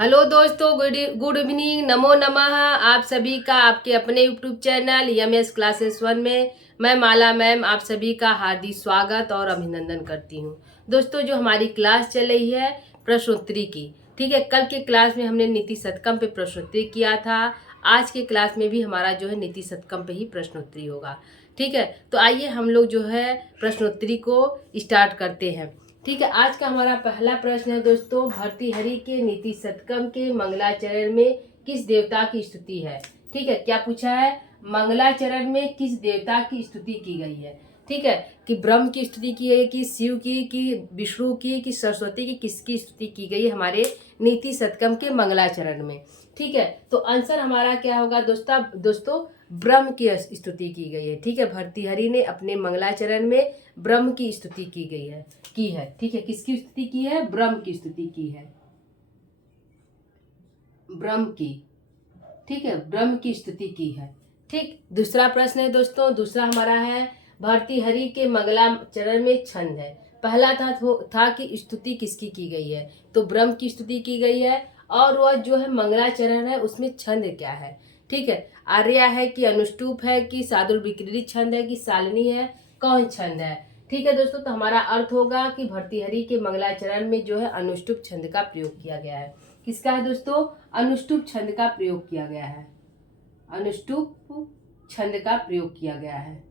Hello दोस्तों, good evening, नमो नमः। आप सभी का आपके अपने यूट्यूब चैनल यमएस क्लासेस 1 में मैं माला मैम आप सभी का हार्दिक स्वागत और अभिनंदन करती हूँ। दोस्तों, जो हमारी क्लास चल रही है प्रश्नोत्तरी की, ठीक है। कल के क्लास में हमने नीति शतकम पे प्रश्नोत्तरी किया था। आज के क्लास में भी हमारा जो है नीति शतकम पे ही प्रश्नोत्तरी होगा, ठीक है। तो आइए हम लोग जो है प्रश्नोत्तरी को स्टार्ट करते हैं, ठीक है। आज का हमारा पहला प्रश्न है दोस्तों, भर्तृहरि के नीति शतकम के मंगलाचरण में किस देवता की स्तुति है, ठीक है। क्या पूछा है, मंगलाचरण में किस देवता की स्तुति की गई है, ठीक है। कि ब्रह्म की स्तुति की गई, कि शिव की, कि विष्णु की, कि सरस्वती की, किसकी स्तुति की गई है हमारे नीति शतकम के मंगलाचरण में, ठीक है। तो आंसर हमारा क्या होगा दोस्तों ब्रह्म की स्तुति की गई है, ठीक है। भर्तृहरि ने अपने मंगलाचरण में ब्रह्म की स्तुति की गई है, ठीक है। किसकी स्तुति की है, ब्रह्म की स्तुति की है, ब्रह्म की, ठीक है। ब्रह्म की स्तुति की है, ठीक। दूसरा प्रश्न है दोस्तों, दूसरा हमारा है भर्तृहरि के मंगलाचरण में छंद है। पहला था कि स्तुति किसकी की गई है, तो ब्रह्म की स्तुति की गई है। और वह जो है मंगलाचरण है उसमें छंद क्या है, ठीक है। आर्या है, कि अनुष्टुप है, कि सादुल विकृति छंद है, कि शालिनी है, कौन छंद है, ठीक है दोस्तों। तो हमारा अर्थ होगा कि भर्तृहरि के मंगलाचरण में जो है अनुष्टुप छंद का प्रयोग किया गया है। किसका है दोस्तों, अनुष्टुप छंद का प्रयोग किया गया है, अनुष्टुप छंद का प्रयोग किया गया है,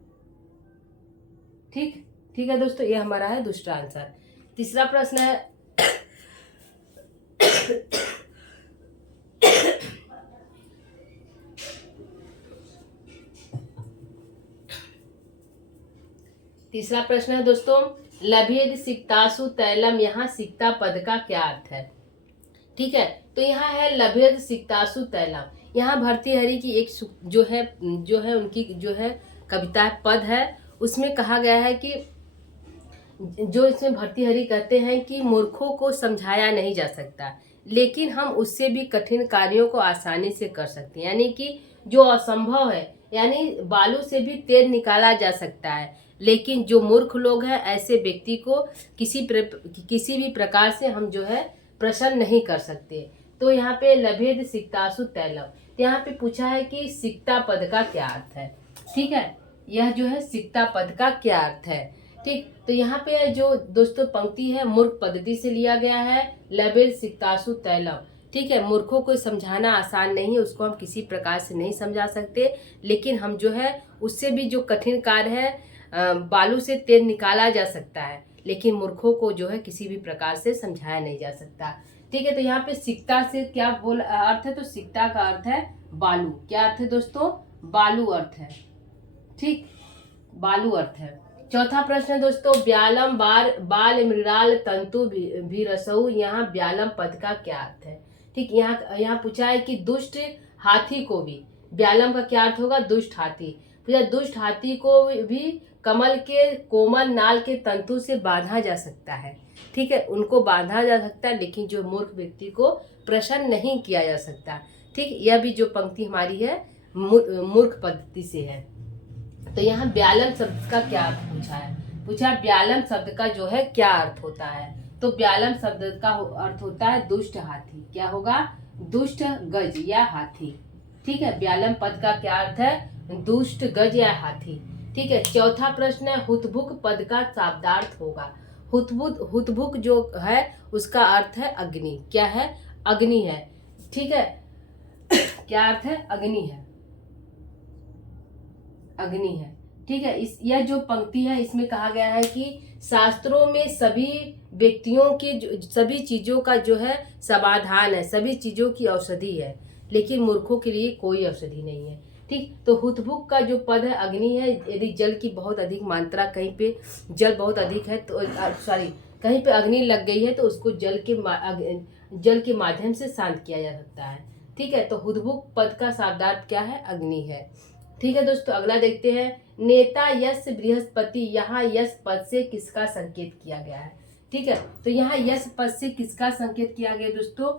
ठीक ठीक है दोस्तों। ये हमारा है दूसरा आंसर। तीसरा प्रश्न है तीसरा प्रश्न है दोस्तों, लभेद सिक्तासु तैलम, यहाँ सिक्ता पद का क्या अर्थ है, ठीक है। तो यहाँ है लभेद सिक्तासु तैलम। यहाँ भर्तृहरि की एक उनकी जो है कविता पद है, उसमें कहा गया है कि जो इसमें भर्तृहरि कहते हैं कि मूर्खों को समझाया नहीं जा सकता, लेकिन हम उससे भी कठिन कार्यों को आसानी से कर सकते हैं। यानी कि जो असंभव है, यानी बालू से भी तेल निकाला जा सकता है, लेकिन जो मूर्ख लोग हैं ऐसे व्यक्ति को किसी भी प्रकार से हम जो है प्रसन्न नहीं कर सकते। तो यहाँ पे लभेद सिक्तासु तैलम, तो यहाँ पे पूछा है कि सिक्ता पद का क्या अर्थ है, ठीक है। यह जो है सिक्ता पद का क्या अर्थ है, ठीक। तो यहाँ पे जो दोस्तों पंक्ति है मूर्ख पद्धति से लिया गया है, लभेद सिक्तासु तैलम, ठीक है। मूर्खों को समझाना आसान नहीं है, उसको हम किसी प्रकार से नहीं समझा सकते, लेकिन हम जो है उससे भी जो कठिन कार्य है, बालू से तेल निकाला जा सकता है, लेकिन मूर्खों को जो है किसी भी प्रकार से समझाया नहीं जा सकता, ठीक है। तो यहाँ पे सिक्ता से क्या बोल अर्थ है, तो सिक्ता का अर्थ है बालू। क्या अर्थ है दोस्तों, बालू अर्थ है, ठीक, बालू अर्थ है। चौथा प्रश्न है दोस्तों, ब्यालम बाल मृणाल तंतु भी रसऊ, यहाँ ब्यालम पद का क्या अर्थ है, ठीक। यहाँ पूछा है कि दुष्ट हाथी को भी, ब्यालम का क्या अर्थ होगा, दुष्ट हाथी। पूछा दुष्ट हाथी को भी कमल के कोमल नाल के तंतु से बांधा जा सकता है, ठीक है। उनको बांधा जा सकता है, लेकिन जो मूर्ख व्यक्ति को प्रसन्न नहीं किया जा सकता, ठीक। यह भी जो पंक्ति हमारी है मूर्ख पद्धति से है। तो यहाँ ब्यालम शब्द का क्या अर्थ पूछा ब्यालम शब्द का जो है क्या अर्थ होता है, तो ब्यालम शब्द का अर्थ होता है दुष्ट हाथी। क्या होगा, दुष्ट गज या हाथी, ठीक है। ब्यालम पद का क्या अर्थ है, दुष्ट गज या हाथी, ठीक है। चौथा प्रश्न है, हुतभुक पद का शाब्दार्थ होगा। हुतभुक जो है उसका अर्थ है अग्नि। क्या है, अग्नि है, ठीक है। क्या अर्थ है, अग्नि है, अग्नि है, ठीक है। यह जो पंक्ति है इसमें कहा गया है कि शास्त्रों में सभी व्यक्तियों के सभी चीजों का जो है समाधान है, सभी चीजों की औषधि है, लेकिन मूर्खों के लिए कोई औषधि नहीं है, ठीक। तो हुतभुक का जो पद है अग्नि है। यदि जल की बहुत अधिक मात्रा, कहीं पे जल बहुत अधिक है तो कहीं पे अग्नि लग गई है तो उसको जल के माध्यम से शांत किया जा सकता है, ठीक है। तो हुतभुक पद का शाब्दार्थ क्या है, अग्नि है, ठीक है दोस्तों। अगला देखते हैं, नेता यश बृहस्पति, यहाँ यश पद से किसका संकेत किया गया है, ठीक है। तो यहाँ यश पद से किसका संकेत किया गया दोस्तों,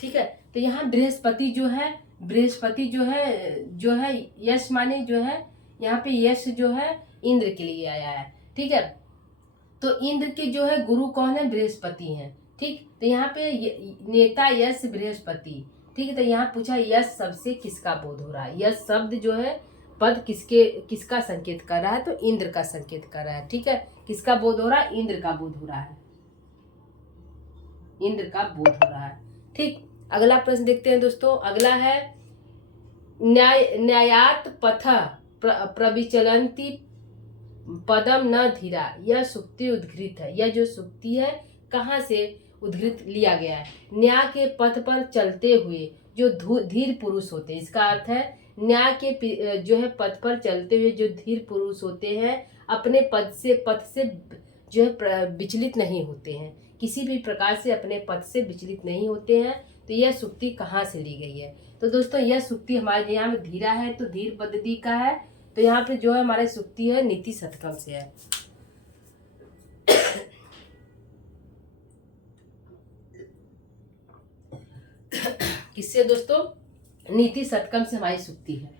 ठीक है। तो यहाँ बृहस्पति जो है यश माने जो है यहाँ पे यश जो है इंद्र के लिए आया है, ठीक है। तो इंद्र के जो है गुरु कौन है, बृहस्पति हैं, ठीक, तो यहाँ पे नेता यश बृहस्पति। ठीक है, तो यहाँ पूछा यश शब्द से किसका बोध हो रहा है। यश शब्द जो है पद किसका संकेत कर रहा है, तो इंद्र का संकेत कर रहा है। ठीक है, किसका बोध हो रहा है, इंद्र का बोध हो रहा है, इंद्र का बोध हो रहा है। ठीक, अगला प्रश्न देखते हैं दोस्तों। अगला है न्यायात पथ प्रविचलंती पदम न धीरा, यह सुक्ति उद्घृत है। यह जो सुक्ति है कहाँ से उद्घृत लिया गया है। न्याय के पथ पर चलते हुए जो धीर पुरुष होते हैं, इसका अर्थ है न्याय के जो है पथ पर चलते हुए जो धीर पुरुष होते हैं अपने पथ से जो है विचलित नहीं होते हैं, किसी भी प्रकार से अपने पथ से विचलित नहीं होते हैं। तो यह सुक्ति कहाँ से ली गई है, तो दोस्तों यह सुक्ति हमारे यहाँ में धीरा है तो धीर पद्धति का है। तो यहाँ पे जो है हमारी सुक्ति है नीति शतकम से है। किससे दोस्तों, नीति शतकम से हमारी सुक्ति है।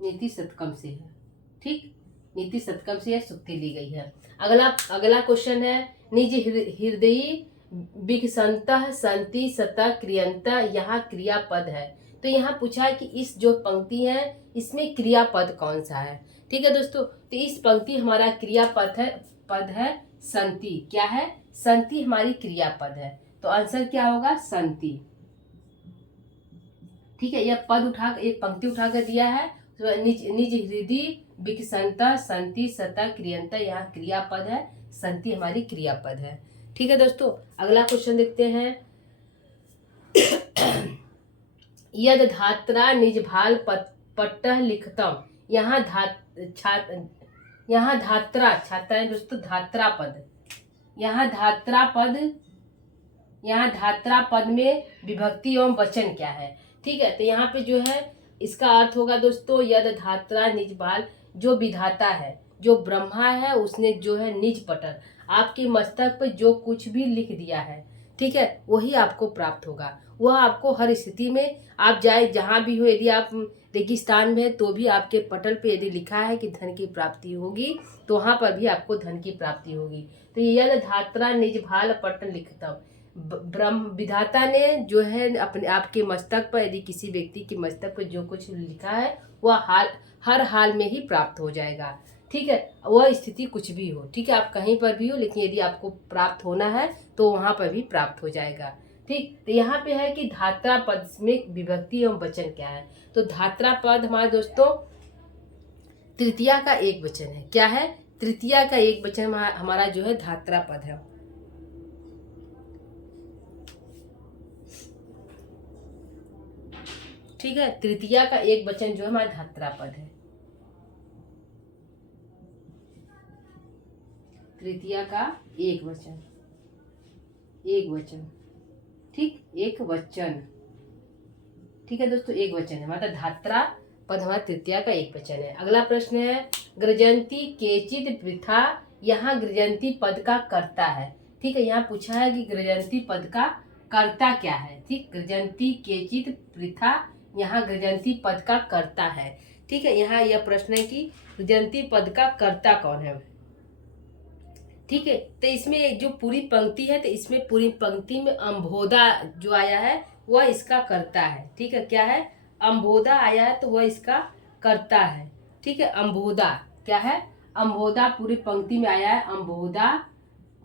नीति शतकम से है। ठीक, नीति शतकम से यह सुक्ति ली गई है। अगला क्वेश्चन है निज हृदयी विकसंतः संति सतः क्रियंता, यहाँ क्रियापद है। तो यहाँ पूछा है कि इस जो पंक्ति है इसमें क्रियापद कौन सा है। ठीक है दोस्तों, तो इस पंक्ति हमारा क्रियापद है संति। क्या है, संति हमारी क्रियापद है, तो आंसर क्या होगा, संति। ठीक है, यह पद एक पंक्ति उठाकर दिया है, तो निज हृदय विकसंता संति सतः क्रियंता, यहाँ क्रियापद है, संति हमारी क्रियापद है। ठीक है दोस्तों, अगला क्वेश्चन देखते हैं। यद धात्रा निज भाल पट्टः लिखतम, यहाँ धात्रा छात्रा है दोस्तों, धात्रा पद, यहाँ धात्रा पद में विभक्ति एवं वचन क्या है। ठीक है, तो यहाँ पे जो है इसका अर्थ होगा दोस्तों यद धात्रा निज बाल, जो विधाता है, जो ब्रह्मा है, उसने जो है निज पटल आपके मस्तक पर जो कुछ भी लिख दिया है, ठीक है, वही आपको प्राप्त होगा। वह आपको हर स्थिति में आप जाए जहाँ भी हो, यदि आप रेगिस्तान में है तो भी आपके पटल पे यदि लिखा है कि धन की प्राप्ति होगी तो वहाँ पर भी आपको धन की प्राप्ति होगी। तो यद धात्रा निज भाल पटल लिखतम, ब्रह्म विधाता ने जो है अपने आपके मस्तक पर, यदि किसी व्यक्ति के मस्तक पर जो कुछ लिखा है वह हर हाल में ही प्राप्त हो जाएगा। ठीक है, वह स्थिति कुछ भी हो, ठीक है, आप कहीं पर भी हो, लेकिन यदि आपको प्राप्त होना है तो वहाँ पर भी प्राप्त हो जाएगा। ठीक, तो यहाँ पे है कि धात्रा पद में विभक्ति एवं वचन क्या है। तो धात्रा पद हमारे दोस्तों तृतीया का एक वचन है। क्या है, तृतीया का एक वचन हमारा जो है धात्रा पद है। ठीक है, तृतीया का एक वचन जो है हमारा धात्रा पद है। तृतीया का एक वचन, ठीक, एक वचन। ठीक है दोस्तों, एक वचन है, मतलब धात्रा पद हमारा तृतीया का एक वचन है। अगला प्रश्न है गृजंती केचित वृथा, यहाँ गृजंती पद का कर्ता है। ठीक है, यहाँ पूछा है कि गृजंती पद का कर्ता क्या है। ठीक, गृजंती केचित वृथा, यहाँ गृजंती पद का कर्ता है। ठीक है, यहाँ यह प्रश्न है कि गृजंती पद का कर्ता कौन है। ठीक है, तो इसमें जो पूरी पंक्ति है, तो इसमें पूरी पंक्ति में अम्भोदा जो आया है वह इसका कर्ता है। ठीक है, क्या है, अम्भोदा आया है तो वह इसका कर्ता है। ठीक है, अम्भोदा क्या है, अम्भोदा पूरी पंक्ति में आया है,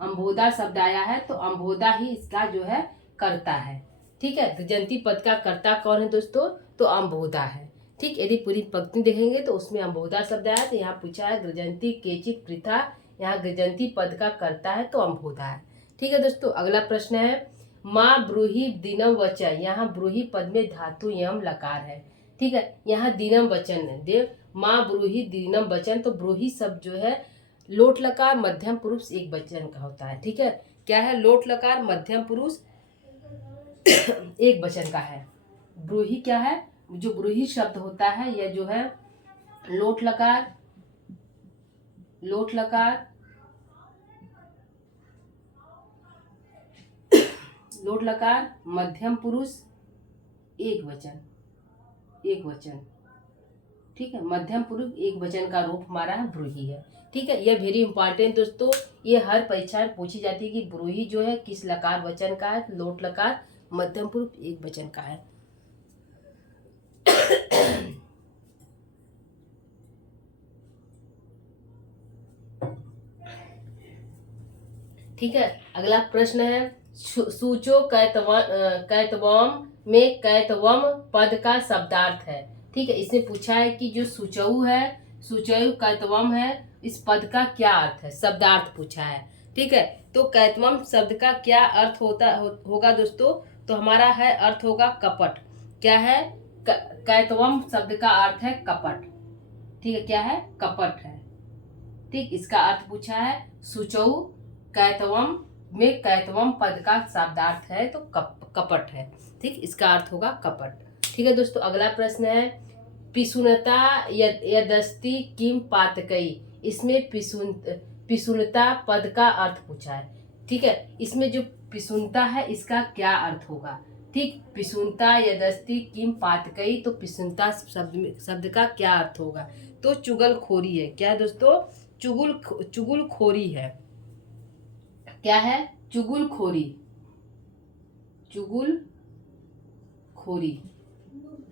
अम्भोदा शब्द आया है तो अम्भोदा ही इसका जो है कर्ता है। ठीक है, गृजंती पद का कर्ता कौन है दोस्तों, तो अम्भोदा है। ठीक, यदि पूरी पंक्ति देखेंगे तो उसमें अम्भोदा शब्द आया, तो यहाँ पूछा है गृजंती केचित पृथा, यहाँ गृजंती पद का कर्ता है तो अम्भोदा है। ठीक है दोस्तों, अगला प्रश्न है माँ ब्रूहि दिनम वचन, यहाँ ब्रूहि पद में धातु यम लकार है। ठीक है, यहाँ दिनम वचन है, देव माँ ब्रूहि दिनम वचन, तो ब्रूहि शब्द जो है लोट लकार मध्यम पुरुष एक वचन का होता है। ठीक है, क्या है, लोट लकार मध्यम पुरुष एक वचन का है। ब्रूहि क्या है, जो ब्रूहि शब्द होता है यह जो है लोट लकार मध्यम पुरुष एक वचन। ठीक है, मध्यम पुरुष एक वचन का रूप हमारा ब्रूही है। ठीक है, यह वेरी इंपॉर्टेंट दोस्तों, ये हर परीक्षा में पूछी जाती है कि ब्रूही जो है किस लकार वचन का है, लोट लकार मध्यम पुरुष एक वचन का है। ठीक है, अगला प्रश्न है सूचो कैतवम में कैतवम पद का शब्दार्थ है। ठीक है, इसने पूछा है कि जो सूचऊ है, सूचऊ कैतवम है, इस पद का क्या अर्थ है, शब्दार्थ पूछा है। ठीक है, तो कैतवम शब्द का क्या अर्थ होगा दोस्तों, तो हमारा है अर्थ होगा कपट। क्या है, कैतवम शब्द का अर्थ है कपट। ठीक है, क्या है, कपट है। ठीक, इसका अर्थ पूछा है सूचऊ कैतवम में कैतवम पद का शब्दार्थ है तो कपट है। ठीक, इसका अर्थ होगा कपट। ठीक है दोस्तों, अगला प्रश्न है पिसुनता यदस्ति किम पातकई, इसमें पिसुनता पद का अर्थ पूछा है। ठीक है, इसमें जो पिसुनता है इसका क्या अर्थ होगा। ठीक, पिसुनता यदस्ति किम पातकई, तो शब्द का क्या अर्थ होगा, तो चुगलखोरी है। क्या दोस्तों, चुगलखोरी है। क्या है, चुगलखोरी, चुगलखोरी।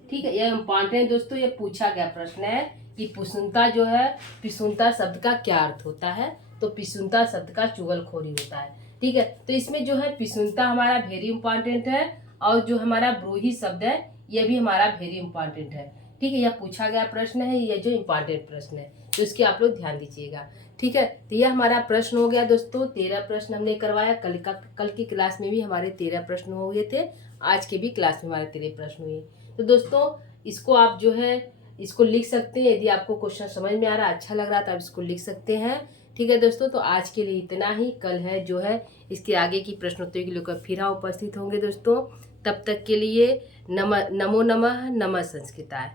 ठीक है, यह इम्पॉर्टेंट दोस्तों, ये पूछा गया प्रश्न है कि पिसुनता जो है, पिसुनता शब्द का क्या अर्थ होता है, तो पिसुनता शब्द का चुगलखोरी होता है। ठीक है, तो इसमें जो है पिसुनता हमारा वेरी इंपॉर्टेंट है, और जो हमारा ब्रूही शब्द है यह भी हमारा वेरी इंपॉर्टेंट है। ठीक है, यह पूछा गया प्रश्न है, यह जो इम्पॉर्टेंट प्रश्न है, तो इसके आप लोग ध्यान दीजिएगा। ठीक है, तो यह हमारा प्रश्न हो गया दोस्तों, 13 प्रश्न हमने करवाया। कल की क्लास में भी हमारे 13 प्रश्न हो गए थे, आज के भी क्लास में हमारे 13 प्रश्न हुए। तो दोस्तों इसको आप जो है इसको लिख सकते हैं, यदि आपको क्वेश्चन समझ में आ रहा, अच्छा लग रहा तो आप इसको लिख सकते हैं। ठीक है दोस्तों, तो आज के लिए इतना ही। कल है जो है इसके आगे की प्रश्नोत्तरी के लेकर फिर उपस्थित होंगे दोस्तों। तब तक के लिए नमो नमः, नमः संस्कृताय।